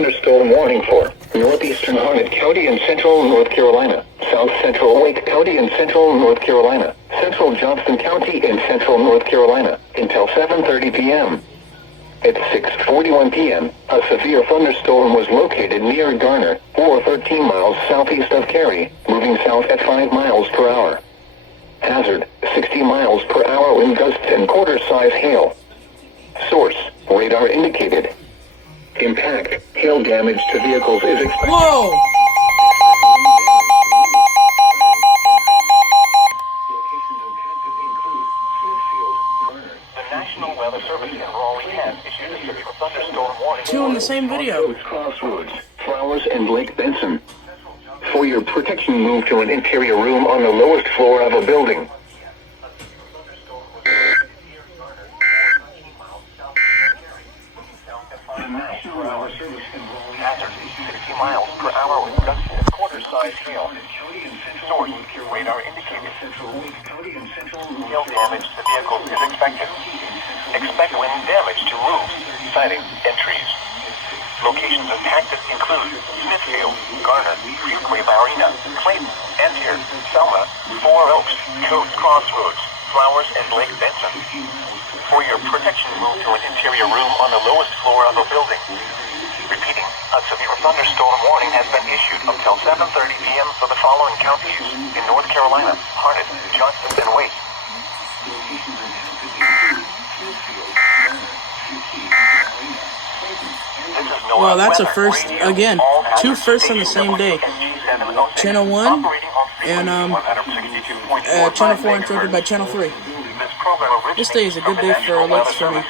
thunderstorm warning for northeastern Harnett County and central North Carolina, south central Wake County and central North Carolina, central Johnston County and central North Carolina, until 7:30 p.m. At 6:41 p.m., a severe thunderstorm was located near Garner, or 13 miles southeast of Cary, moving south at 5 miles per hour. Hazard, 60 miles per hour wind gusts and quarter-size hail. Source, radar indicated. Impact, hail damage to vehicles is expected. Whoa! The National Weather Service in Raleigh has issued a severe thunderstorm warning. Two in the same video. Crossroads, Flowers, and Lake Benson. For your protection, move to an interior room on the lowest floor of a building. Hazard, 60 miles per hour with gusts and quarter-size hail. Source, radar indicated. Hail damage to vehicles is expected. Expect wind damage to roofs, siding, and trees. Locations impacted include Smithfield, Garner, Fuquay Marina, Clayton, Antier, Selma, Four Oaks, Coast Crossroads, Flowers, and Lake Benson. For your protection, move to an interior room on the lowest floor of a building. Repeating, a severe thunderstorm warning has been issued until 7:30 p.m. for the following counties in North Carolina: Harnett, Johnston, and Wake. Well, that's a first, again, two firsts on the same day. Channel 1 and Channel 4 interrupted by Channel 3. This day is a good day for alerts for me.